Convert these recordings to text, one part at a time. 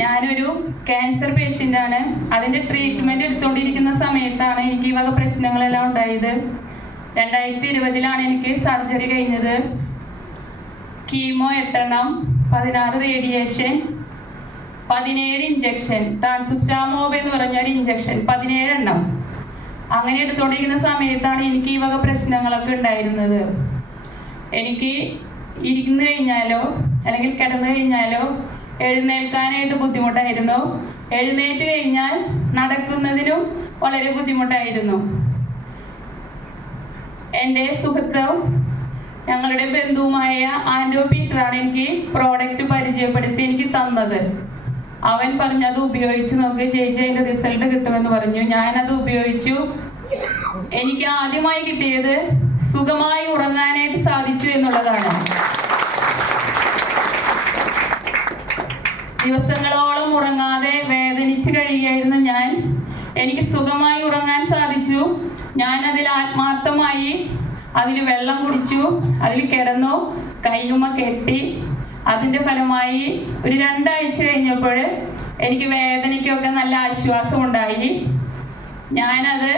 ഞാനൊരു cancer patient ആണ്. അതിൻ്റെ ട്രീറ്റ്മെൻറ്റ് എടുത്തുകൊണ്ടിരിക്കുന്ന സമയത്താണ് എനിക്ക് ഈ വക പ്രശ്നങ്ങളെല്ലാം ഉണ്ടായത്. 2020 എനിക്ക് സർജറി കഴിഞ്ഞത്. കീമോ 8 എണ്ണം, 16 റേഡിയേഷൻ, 17 ഇഞ്ചക്ഷൻ, ട്രാൻസിസ്റ്റാമോബ് എന്ന് പറഞ്ഞൊരു ഇഞ്ചക്ഷൻ 17 എണ്ണം. അങ്ങനെ എടുത്തുകൊണ്ടിരിക്കുന്ന സമയത്താണ് എനിക്ക് ഈ വക പ്രശ്നങ്ങളൊക്കെ ഉണ്ടായിരുന്നത്. എനിക്ക് ഇരുന്ന് കഴിഞ്ഞാലോ അല്ലെങ്കിൽ കിടന്നു കഴിഞ്ഞാലോ എഴുന്നേൽക്കാനായിട്ട് ബുദ്ധിമുട്ടായിരുന്നു. എഴുന്നേറ്റ് കഴിഞ്ഞാൽ നടക്കുന്നതിനും വളരെ ബുദ്ധിമുട്ടായിരുന്നു. എൻ്റെ സുഹൃത്തും ഞങ്ങളുടെ ബന്ധുവുമായ ആൻഡോ പീറ്ററാണ് എനിക്ക് പ്രോഡക്റ്റ് പരിചയപ്പെടുത്തി എനിക്ക് തന്നത്. അവൻ പറഞ്ഞു, അത് ഉപയോഗിച്ച് നോക്ക് ചേച്ചി, അതിൻ്റെ റിസൾട്ട് കിട്ടുമെന്ന് പറഞ്ഞു. ഞാനത് ഉപയോഗിച്ചു. എനിക്ക് ആദ്യമായി കിട്ടിയത് സുഖമായി ഉറങ്ങാനായിട്ട് സാധിച്ചു എന്നുള്ളതാണ്. ദിവസങ്ങളോളം ഉറങ്ങാതെ വേദനിച്ച് കഴിയുകയായിരുന്ന ഞാൻ, എനിക്ക് സുഖമായി ഉറങ്ങാൻ സാധിച്ചു. ഞാനതിൽ ആത്മാർത്ഥമായി അതിൽ വെള്ളം കുടിച്ചു, അതിൽ കിടന്നു, കയ്യുമ്മ കെട്ടി. അതിൻ്റെ ഫലമായി ഒരു 2 ആഴ്ച കഴിഞ്ഞപ്പോൾ എനിക്ക് വേദനയ്ക്കൊക്കെ നല്ല ആശ്വാസമുണ്ടായി. ഞാനത്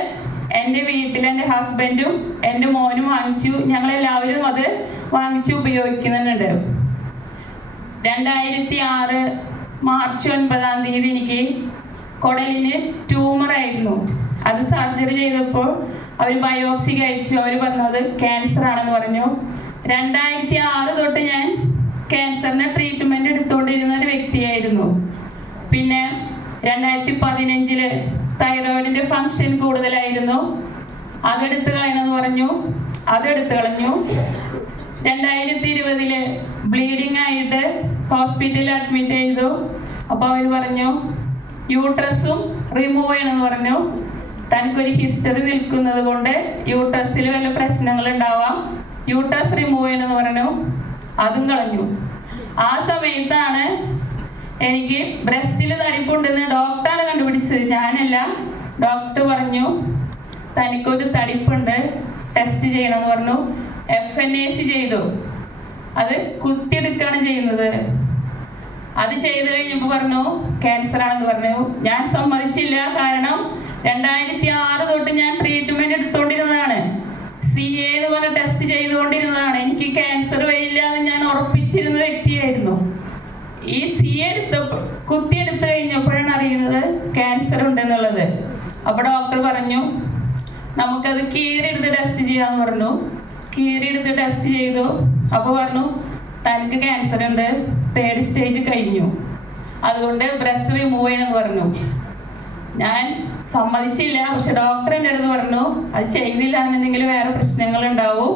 എൻ്റെ വീട്ടിൽ എൻ്റെ ഹസ്ബൻഡും എൻ്റെ മോനും വാങ്ങിച്ചു. ഞങ്ങളെല്ലാവരും അത് വാങ്ങിച്ച് ഉപയോഗിക്കുന്നുണ്ട്. 2006 മാർച്ച് 9 എനിക്ക് കുടലിന് ട്യൂമറായിരുന്നു. അത് സർജറി ചെയ്തപ്പോൾ അവർ ബയോപ്സി കഴിച്ചു. അവർ പറഞ്ഞത് ക്യാൻസർ ആണെന്ന് പറഞ്ഞു. 2006 തൊട്ട് ഞാൻ ക്യാൻസറിൻ്റെ ട്രീറ്റ്മെൻറ്റ് എടുത്തുകൊണ്ടിരുന്ന ഒരു വ്യക്തിയായിരുന്നു. പിന്നെ 2015 തൈറോയിഡിൻ്റെ ഫങ്ഷൻ കൂടുതലായിരുന്നു. അതെടുത്ത് കളയണമെന്ന് പറഞ്ഞു. അതെടുത്ത് കളഞ്ഞു. 2020 ബ്ലീഡിങ് ആയിട്ട് ഹോസ്പിറ്റലിൽ അഡ്മിറ്റ് ചെയ്തു. അപ്പോൾ അവർ പറഞ്ഞു യൂട്രസും റിമൂവ് ചെയ്യണമെന്ന് പറഞ്ഞു. തനിക്കൊരു ഹിസ്റ്ററി നിൽക്കുന്നത് കൊണ്ട് യൂട്രസിൽ വല്ല പ്രശ്നങ്ങൾ ഉണ്ടാവാം, യൂട്രസ് റിമൂവ് ചെയ്യണമെന്ന് പറഞ്ഞു. അതും കളഞ്ഞു. ആ സമയത്താണ് എനിക്ക് ബ്രസ്റ്റിൽ തടിപ്പുണ്ടെന്ന് ഡോക്ടറാണ് കണ്ടുപിടിച്ചത്, ഞാനല്ല. ഡോക്ടർ പറഞ്ഞു തനിക്കൊരു തടിപ്പുണ്ട്, ടെസ്റ്റ് ചെയ്യണമെന്ന് പറഞ്ഞു. FNAC ചെയ്തു. അത് കുത്തിയെടുക്കുകയാണ് ചെയ്യുന്നത്. അത് ചെയ്ത് കഴിഞ്ഞപ്പോൾ പറഞ്ഞു ക്യാൻസർ ആണെന്ന് പറഞ്ഞു. ഞാൻ സമ്മതിച്ചില്ല. കാരണം 2006 തൊട്ട് ഞാൻ ട്രീറ്റ്മെൻറ്റ് എടുത്തുകൊണ്ടിരുന്നതാണ്. CA എന്ന് പറഞ്ഞ ടെസ്റ്റ് ചെയ്തുകൊണ്ടിരുന്നതാണ്. എനിക്ക് ക്യാൻസർ വരില്ല എന്ന് ഞാൻ ഉറപ്പിച്ചിരുന്ന വ്യക്തിയായിരുന്നു. ഈ CA കുത്തിയെടുത്ത് കഴിഞ്ഞപ്പോഴാണ് അറിയുന്നത് ക്യാൻസർ ഉണ്ടെന്നുള്ളത്. അപ്പോൾ ഡോക്ടർ പറഞ്ഞു നമുക്കത് കീറിയെടുത്ത് ടെസ്റ്റ് ചെയ്യാമെന്ന് പറഞ്ഞു. കീറിയെടുത്ത് ടെസ്റ്റ് ചെയ്തു. അപ്പോൾ പറഞ്ഞു തനിക്ക് ക്യാൻസർ ഉണ്ട്, 3rd സ്റ്റേജ് കഴിഞ്ഞു, അതുകൊണ്ട് ബ്രസ്റ്റ് റിമൂവ് ചെയ്യണമെന്ന് പറഞ്ഞു. ഞാൻ സമ്മതിച്ചില്ല. പക്ഷെ ഡോക്ടർ എൻ്റെ അടുത്ത് പറഞ്ഞു അത് ചെയ്തില്ല എന്നുണ്ടെങ്കിൽ വേറെ പ്രശ്നങ്ങൾ ഉണ്ടാവും.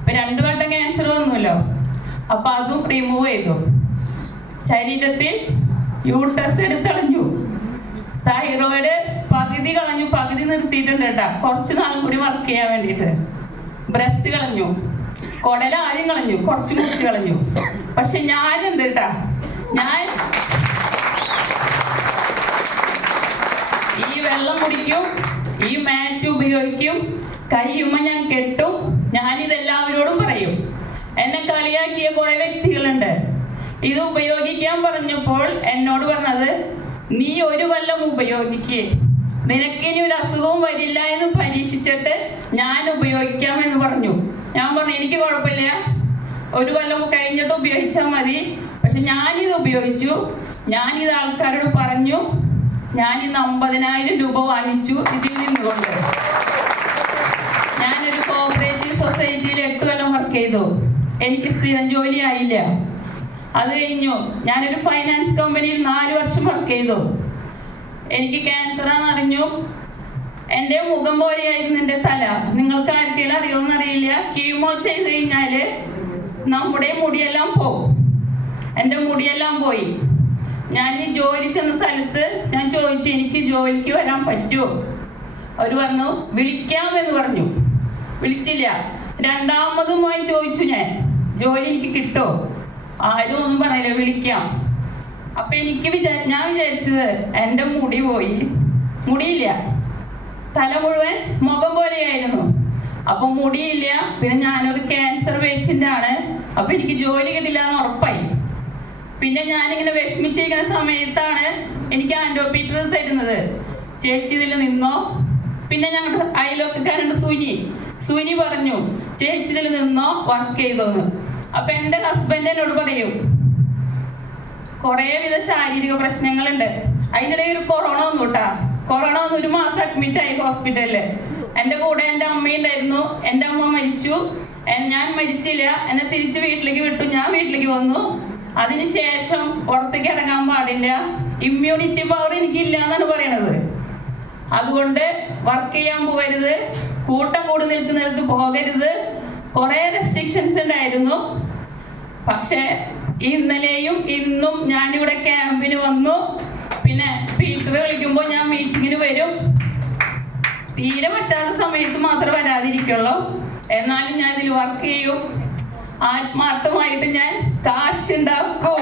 ഇപ്പം 2 വട്ടം ക്യാൻസർ വന്നുവല്ലോ, അപ്പം അതും റിമൂവ് ചെയ്തു. ശരീരത്തിൽ യൂട്രസ് എടുത്തളഞ്ഞു. തൈറോയിഡ് പകുതി കളഞ്ഞു, പകുതി നിർത്തിയിട്ടുണ്ട് കേട്ടോ, കുറച്ച് നാളും കൂടി വർക്ക് ചെയ്യാൻ വേണ്ടിയിട്ട്. ബ്രസ്റ്റ് കളഞ്ഞു, കുടൽ ആദ്യം കളഞ്ഞു, കുറച്ച് മുറിച്ച് കളഞ്ഞു. പക്ഷെ ഞാനുണ്ട് കേട്ടാ, ഞാൻ ഈ വെള്ളം കുടിക്കും, ഈ മാറ്റ് ഉപയോഗിക്കും, കയ്യുമ്മ ഞാൻ കെട്ടും. ഞാനിതെല്ലാവരോടും പറയും. എന്നെ കളിയാക്കിയ കുറെ വ്യക്തികളുണ്ട്. ഇത് ഉപയോഗിക്കാൻ പറഞ്ഞപ്പോൾ എന്നോട് പറഞ്ഞത് നീ 1 കൊല്ലം ഉപയോഗിക്കേ, നിനക്കിനി ഒരു അസുഖവും വരില്ല എന്ന് പരീക്ഷിച്ചിട്ട് ഞാൻ ഉപയോഗിക്കാമെന്ന് പറഞ്ഞു. ഞാൻ പറഞ്ഞു എനിക്ക് കുഴപ്പമില്ല, 1 കൊല്ലം കഴിഞ്ഞിട്ട് ഉപയോഗിച്ചാൽ മതി. പക്ഷെ ഞാനിത് ഉപയോഗിച്ചു. ഞാനിത് ആൾക്കാരോട് പറഞ്ഞു. ഞാനിന്ന് 50,000 രൂപ വാങ്ങിച്ചു ഇതിൽ നിന്നുകൊണ്ട്. ഞാനൊരു കോഓപ്പറേറ്റീവ് സൊസൈറ്റിയിൽ 8 കൊല്ലം വർക്ക് ചെയ്തു. എനിക്ക് സ്ഥിരം ജോലി ആയില്ല. അത് കഴിഞ്ഞു ഞാനൊരു ഫൈനാൻസ് കമ്പനിയിൽ 4 വർഷം വർക്ക് ചെയ്തു. എനിക്ക് ക്യാൻസറാന്ന് അറിഞ്ഞു. എൻ്റെ മുഖം പോലെയായിരുന്നു എൻ്റെ തല. നിങ്ങൾക്ക് ആർക്കെങ്കിലും അറിയുമെന്ന് അറിയില്ല. കീമോ ചെയ്ത് കഴിഞ്ഞാൽ നമ്മുടെ മുടിയെല്ലാം പോകും. എൻ്റെ മുടിയെല്ലാം പോയി. ഞാൻ ഈ ജോലി ചെന്ന സ്ഥലത്ത് ഞാൻ ചോദിച്ചു എനിക്ക് ജോലിക്ക് വരാൻ പറ്റുമോ? അവർ പറഞ്ഞു വിളിക്കാമെന്ന് പറഞ്ഞു. വിളിച്ചില്ല. 2ാമതുമായി ചോദിച്ചു ഞാൻ ജോലി എനിക്ക് കിട്ടുമോ? ആരും ഒന്നും പറയില്ല, വിളിക്കാം. അപ്പം ഞാൻ വിചാരിച്ചത് എൻ്റെ മുടി പോയി, മുടിയില്ല, തല മുഴുവൻ മുഖം പോലെയായിരുന്നു. അപ്പം മുടിയില്ല. പിന്നെ ഞാനൊരു ക്യാൻസർ പേഷ്യൻ്റ് ആണ്. അപ്പം എനിക്ക് ജോലി കിട്ടില്ല എന്ന് ഉറപ്പായി. പിന്നെ ഞാനിങ്ങനെ വിഷമിച്ചിരിക്കുന്ന സമയത്താണ് എനിക്ക് ആൻഡോ പീറ്റർ തരുന്നത്, ചേച്ചി ഇതിൽ നിന്നോ. പിന്നെ ഞങ്ങളുടെ അയൽവക്കക്കാരുണ്ട് സൂനി പറഞ്ഞു ചേച്ചി ഇതിൽ നിന്നോ, വർക്ക് ചെയ്തോന്ന്. അപ്പൊ എൻ്റെ ഹസ്ബൻഡ് എന്നോട് പറയും കുറേ വിധ ശാരീരിക പ്രശ്നങ്ങളുണ്ട്. അതിനിടെ ഒരു കൊറോണ വന്നു കേട്ടാ. കൊറോണ വന്ന് 1 മാസം അഡ്മിറ്റായി ഹോസ്പിറ്റലില്. എൻ്റെ കൂടെ എൻ്റെ അമ്മയുണ്ടായിരുന്നു. എൻ്റെ അമ്മ മരിച്ചു, ഞാൻ മരിച്ചില്ല. എന്നെ തിരിച്ച് വീട്ടിലേക്ക് വിട്ടു. ഞാൻ വീട്ടിലേക്ക് വന്നു. അതിനുശേഷം പുറത്തേക്ക് ഇറങ്ങാൻ പാടില്ല, ഇമ്മ്യൂണിറ്റി പവർ എനിക്കില്ല എന്നാണ് പറയണത്. അതുകൊണ്ട് വർക്ക് ചെയ്യാൻ പോകരുത്, കൂട്ടം കൂടി നിൽക്കുന്നിടത്ത് പോകരുത്, കുറേ റെസ്ട്രിക്ഷൻസ് ഉണ്ടായിരുന്നു. പക്ഷേ ഇന്നലെയും ഇന്നും ഞാനിവിടെ ക്യാമ്പിന് വന്നു. പിന്നെ പീറ്റർ വിളിക്കുമ്പോൾ ഞാൻ മീറ്റിങ്ങിന് വരും. തീരെ പറ്റാത്ത സമയത്ത് മാത്രമേ വരാതിരിക്കുള്ളൂ. എന്നാലും ഞാൻ ഇതിൽ വർക്ക് ചെയ്യും. ആത്മാർത്ഥമായിട്ട് ഞാൻ കാശുണ്ടാക്കും.